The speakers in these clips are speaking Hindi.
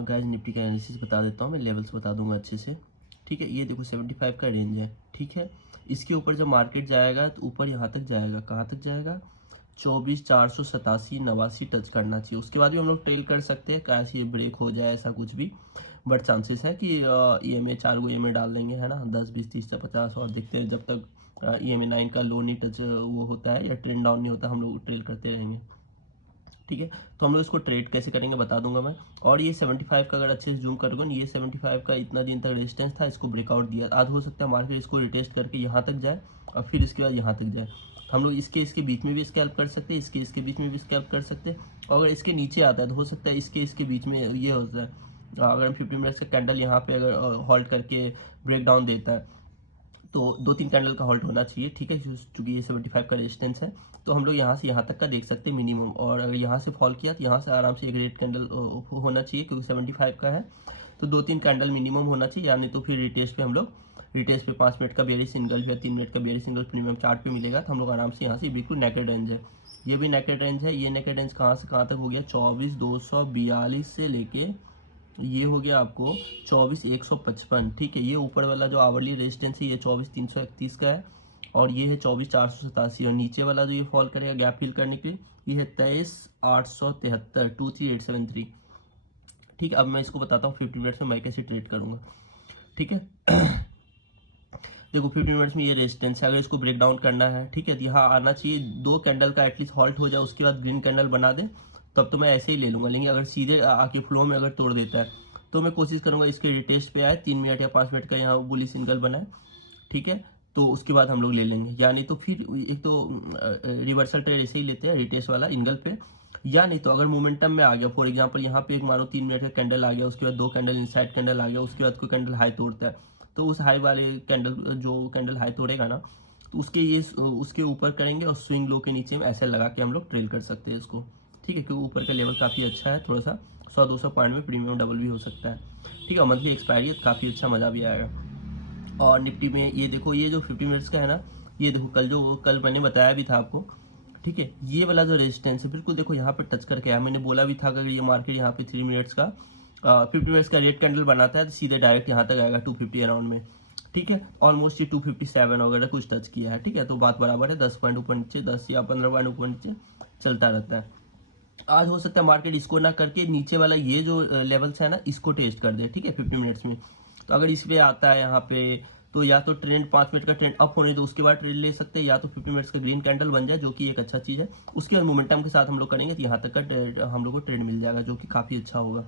गाइस निफ्टी का एनालिसिस बता देता हूँ, मैं लेवल्स बता दूंगा अच्छे से। ठीक है, ये देखो 75 का रेंज है। ठीक है, इसके ऊपर जब मार्केट जाएगा तो ऊपर यहाँ तक जाएगा, कहाँ तक जाएगा, 24,487 टच करना चाहिए। उसके बाद भी हम लोग ट्रेल कर सकते हैं, कैसे ये ब्रेक हो जाए ऐसा कुछ भी, बट चांसेस है कि EMA 4 गो EMA डाल देंगे, है ना, 10 20 30 50, और देखते हैं जब तक EMA 9 का लो नहीं टच वो होता है या ट्रेंड डाउन नहीं होता, हम लोग ट्रेल करते रहेंगे। ठीक है, तो हम लोग इसको ट्रेड कैसे करेंगे बता दूंगा मैं। और ये 75 का अगर अच्छे से जूम करोगे ना, ये 75 का इतना दिन तक रेजिस्टेंस था, इसको ब्रेकआउट दिया, आज हो सकता है मार्केट इसको रिटेस्ट करके यहाँ तक जाए और फिर इसके बाद यहाँ तक जाए। हम लोग इसके बीच में भी स्कैल्प कर सकते हैं, इसके बीच में भी स्कैल्प कर सकते हैं, और अगर इसके नीचे आता है तो हो सकता है इसके बीच में ये होता है। अगर हम 50 मिनट्स का कैंडल यहाँ पे अगर हॉल्ट करके ब्रेक डाउन देता है तो 2-3 कैंडल का हॉल्ट होना चाहिए। ठीक है, चूंकि ये 75 का रेजिस्टेंस है, तो हम लोग यहाँ से यहाँ तक का देख सकते हैं मिनिमम, और अगर यहाँ से फॉल किया तो यहाँ से आराम से एक रेड कैंडल होना चाहिए, क्योंकि 75 का है तो 2-3 कैंडल मिनिमम होना चाहिए, या नहीं तो फिर रिटेस्ट पे हम लोग 5 मिनट का बेयरिश सिंगल या 3 मिनट का बेयरिश सिंगल प्रीमियम चार्ट पे मिलेगा, तो हम लोग आराम से यहाँ से, बिल्कुल नेकेड रेंज है, ये भी नेकेड रेंज है। ये नेकेड रेंज कहाँ से कहाँ तक हो गया, 24,242 से लेके ये हो गया आपको 24,155। ठीक है, ये ऊपर वाला जो आवरली रेजिस्टेंस है ये 24,331 का है, और ये है 24,487, और नीचे वाला जो ये फॉल करेगा गैप फिल करने के लिए, ये है 23,873, 23,873। ठीक है, अब मैं इसको बताता हूँ 50 मिनट्स में मैं कैसे ट्रेड करूँगा। ठीक है, देखो 50 मिनट्स में ये रेजिस्टेंस है, अगर इसको ब्रेक डाउन करना है, ठीक है, तो यहाँ आना चाहिए, 2 कैंडल का एटलीस्ट हॉल्ट हो जाए, उसके बाद ग्रीन कैंडल बना दे, तब तो मैं ऐसे ही ले लूँगा। लेकिन अगर सीधे आके फ्लो में अगर तोड़ देता है तो मैं कोशिश करूँगा इसके रिटेस्ट पे आए, 3 मिनट या 5 मिनट का यहाँ बुली सिंगल बनाए। ठीक है, तो उसके बाद हम लोग ले लेंगे, या नहीं तो फिर एक तो रिवर्सल ट्रेड ऐसे ही लेते हैं रिटेस्ट वाला इंगल पे, या नहीं तो अगर मोमेंटम में आ गया, फॉर एग्जांपल यहाँ पे एक मानो 3 मिनट का कैंडल आ गया, उसके बाद 2 कैंडल इनसाइड कैंडल आ गया, उसके बाद कोई कैंडल हाई तोड़ता है, तो उस हाई वाले कैंडल, जो कैंडल हाई तोड़ेगा ना, तो उसके ऊपर करेंगे और स्विंग लो के नीचे में ऐसे लगा के हम लोग ट्रेल कर सकते हैं इसको। ठीक है, क्योंकि ऊपर का लेवल काफ़ी अच्छा है, थोड़ा सा 100-200 पॉइंट में प्रीमियम डबल भी हो सकता है। ठीक है, मंथली एक्सपायरी है, काफ़ी अच्छा मज़ा भी आएगा। और निफ्टी में ये देखो, ये जो 50 मिनट्स का है ना, ये देखो कल मैंने बताया भी था आपको। ठीक है, ये वाला जो रेजिस्टेंस है बिल्कुल देखो यहाँ पे टच करके आया, मैंने बोला भी था अगर ये मार्केट यहाँ पे 3 मिनट्स का 50 मिनट्स का रेड कैंडल बनाता है तो सीधे डायरेक्ट यहाँ तक आएगा 250 अराउंड में। ठीक है, ऑलमोस्ट ये 257 वगैरह कुछ टच किया है। ठीक है, तो बात बराबर है, 10 पॉइंट ऊपर नीचे, 10 या 15 पॉइंट ऊपर नीचे चलता रहता है। आज हो सकता है मार्केट इसको ना करके नीचे वाला ये जो लेवल्स है ना, इसको टेस्ट कर दे। ठीक है, 50 मिनट्स में, तो अगर इस पे आता है यहाँ पे, तो या तो ट्रेंड 5 मिनट का ट्रेंड अप होने तो उसके बाद ट्रेड ले सकते हैं, या तो 50 मिनट्स का ग्रीन कैंडल बन जाए, जो कि एक अच्छा चीज़ है। उसके बाद मोमेंटम के साथ हम लोग करेंगे तो यहाँ तक का हम लोग को ट्रेड मिल जाएगा, जो कि काफ़ी अच्छा होगा।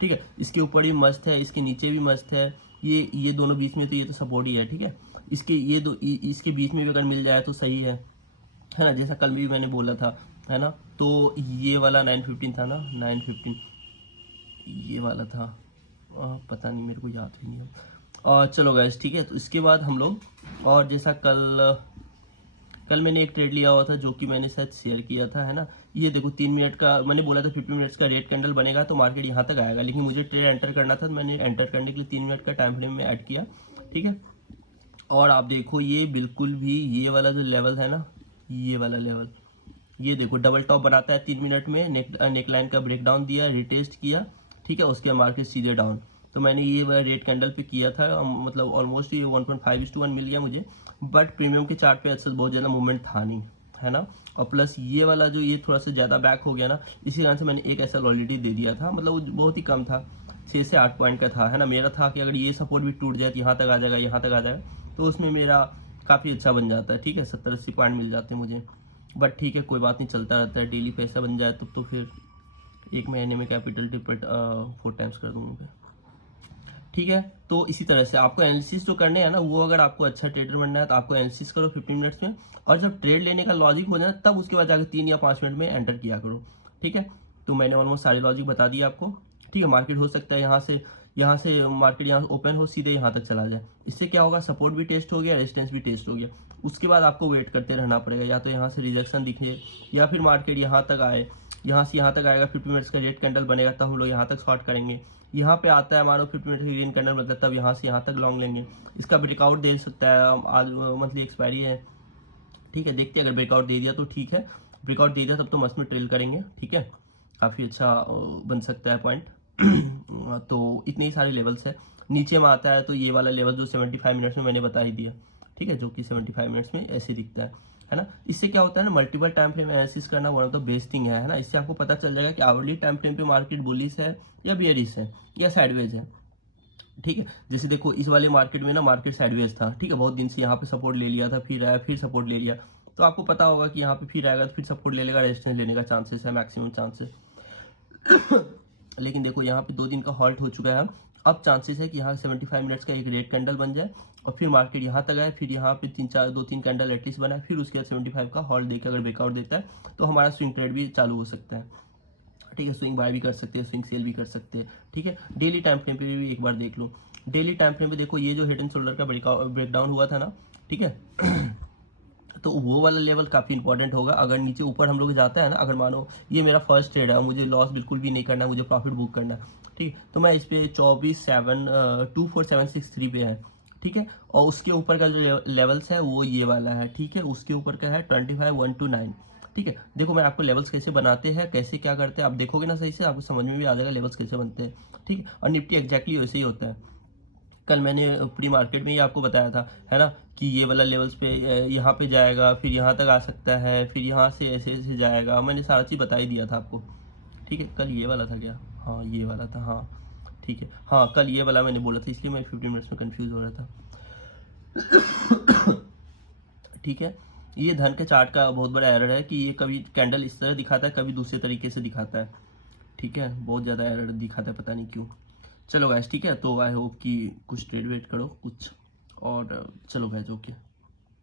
ठीक है, इसके ऊपर भी मस्त है, इसके नीचे भी मस्त है, ये दोनों बीच में, तो ये तो सपोर्ट ही है। ठीक है, इसके बीच में भी अगर मिल जाए तो सही है ना, जैसा कल भी मैंने बोला था, है ना। तो ये वाला 915 था ना, 915 ये वाला था, पता नहीं, मेरे को याद भी नहीं है। और चलो गैस, ठीक है, तो इसके बाद हम लोग, और जैसा कल मैंने एक ट्रेड लिया हुआ था जो कि मैंने शायद शेयर किया था, है ना। ये देखो 3 मिनट का मैंने बोला था 50 मिनट्स का रेड कैंडल बनेगा तो मार्केट यहाँ तक आएगा, लेकिन मुझे ट्रेड एंटर करना था, तो मैंने एंटर करने के लिए 3 मिनट का टाइम फ्रेम में ऐड किया। ठीक है, और आप देखो ये बिल्कुल भी ये वाला जो लेवल है ना, ये वाला लेवल, ये देखो डबल टॉप बनाता है 3 मिनट में, नेक लाइन का ब्रेक डाउन दिया, रिटेस्ट किया। ठीक है, उसके बाद मार्केट सीधे डाउन, तो मैंने ये वाला रेड कैंडल पे किया था, मतलब ऑलमोस्ट ये 1.5:1 मिल गया मुझे, बट प्रीमियम के चार्ट पे अच्छा बहुत ज़्यादा मूवमेंट था नहीं, है ना। और प्लस ये वाला जो ये थोड़ा सा ज़्यादा बैक हो गया ना, इसी कारण से मैंने एक ऐसा ऑलरेडी दे दिया था, मतलब वो बहुत ही कम था, 6 से 8 पॉइंट का था, है ना। मेरा था कि अगर ये सपोर्ट भी टूट जाए तो यहाँ तक आ जाएगा, यहाँ तक आ जाएगा, तो उसमें मेरा काफ़ी अच्छा बन जाता है। ठीक है, 70-80 पॉइंट मिल जाते हैं मुझे, बट ठीक है, कोई बात नहीं, चलता रहता है, डेली पैसा बन जाए तो फिर एक महीने में कैपिटल ट्रिपल 4 टाइम्स कर दूँगा। ठीक है, तो इसी तरह से आपको एनालिसिस जो करने हैं ना, वो अगर आपको अच्छा ट्रेडर बनना है तो आपको एनालिसिस करो 15 मिनट्स में, और जब ट्रेड लेने का लॉजिक हो जाए तब उसके बाद जाकर 3 या 5 मिनट में एंटर किया करो। ठीक है, तो मैंने ऑलमोस्ट सारे लॉजिक बता दिए आपको। ठीक है, मार्केट हो सकता है यहाँ से मार्केट यहाँ ओपन हो सीधे यहाँ तक चला जाए, इससे क्या होगा, सपोर्ट भी टेस्ट हो गया, रेजिस्टेंस भी टेस्ट हो गया, उसके बाद आपको वेट करते रहना पड़ेगा, या तो यहाँ से रिजेक्शन दिखे, या फिर मार्केट यहाँ तक आए, यहाँ से यहाँ तक आएगा, 50 मिनट्स का रेड कैंडल बनेगा, तब हम लोग यहाँ तक शॉर्ट करेंगे। यहाँ पे आता है मानो 50 मिनट का ग्रीन कैंडल, मतलब तब यहाँ से यहाँ तक लॉन्ग लेंगे, इसका ब्रेकआउट दे सकता है, आज मंथली एक्सपायरी है। ठीक है, देखते हैं, अगर ब्रेकआउट दे दिया तो ठीक है, ब्रेकआउट दे दिया तब तो मस्त में ट्रेल करेंगे। ठीक है, काफ़ी अच्छा बन सकता है पॉइंट। तो इतने ही सारे लेवल्स है। नीचे में आता है तो ये वाला लेवल जो 75 मिनट्स में मैंने बता ही दिया, ठीक है, जो कि 75 मिनट्स में ऐसे दिखता है ना। इससे क्या होता है ना, मल्टीपल टाइम फ्रेम एनालिसिस करना one of the best thing है ना। इससे आपको पता चल जाएगा कि आवरली टाइम फ्रेम पे मार्केट बुलिश है या बेयरिश है या साइडवेज है, ठीक है। जैसे देखो इस वाले मार्केट में ना मार्केट साइडवेज था, ठीक है, बहुत दिन से यहाँ पे सपोर्ट ले लिया था, फिर आया, फिर सपोर्ट ले लिया, तो आपको पता होगा कि यहाँ पे फिर आएगा तो फिर सपोर्ट ले लेगा, रेजिस्टेंस लेने का चांसेस है, मैक्सिमम चांसेस। लेकिन देखो यहाँ पे 2 दिन का हॉल्ट हो चुका है, अब चांसेस है कि यहाँ 75 मिनट्स का एक रेड कैंडल बन जाए और फिर मार्केट यहाँ तक आए, फिर यहाँ पे 2-3 कैंडल एटलीस्ट बनाए, फिर उसके बाद 75 का हॉल्ट देकर अगर ब्रेकआउट देता है तो हमारा स्विंग ट्रेड भी चालू हो सकता है, ठीक है। स्विंग बाय भी कर सकते हैं, स्विंग सेल भी कर सकते हैं, ठीक है। डेली टाइम फ्रेम पे भी एक बार देख लो। डेली टाइम फ्रेम पे देखो ये जो हेड एंड शोल्डर का ब्रेकडाउन हुआ था ना, ठीक है, तो वो वाला लेवल काफ़ी इंपॉर्टेंट होगा। अगर नीचे ऊपर हम लोग जाता है ना, अगर मानो ये मेरा फर्स्ट ट्रेड है और मुझे लॉस बिल्कुल भी नहीं करना है, मुझे प्रॉफिट बुक करना है, ठीक है, तो मैं इस पर 24,724,763 पे है, ठीक है। और उसके ऊपर का जो लेवल्स है वो ये वाला है, ठीक है, उसके ऊपर का है 25,129, ठीक है। देखो मैं आपको लेवल्स कैसे बनाते हैं, कैसे क्या करते हैं, आप देखोगे ना सही से आपको समझ में भी आ जाएगा लेवल्स कैसे बनते हैं, ठीक है। और निफ्टी एग्जैक्टली वैसे ही होता है। कल मैंने प्री मार्केट में ही आपको बताया था, है ना, कि ये वाला लेवल्स पे यहाँ पे जाएगा, फिर यहाँ तक आ सकता है, फिर यहाँ से ऐसे ऐसे जाएगा, मैंने सारा चीज़ बता ही दिया था आपको, ठीक है। कल ये वाला था क्या, हाँ ये वाला था, हाँ ठीक है, हाँ कल ये वाला मैंने बोला था, इसलिए मैं 15 मिनट्स में कंफ्यूज हो रहा था। ठीक है। ये धन के चार्ट का बहुत बड़ा एरर है कि ये कभी कैंडल इस तरह दिखाता है, कभी दूसरे तरीके से दिखाता है, ठीक है, बहुत ज़्यादा एरर दिखाता है, पता नहीं क्यों। चलो गैस, ठीक है, तो आई होप कि कुछ ट्रेड वेट करो कुछ, और चलो गैस, ओके।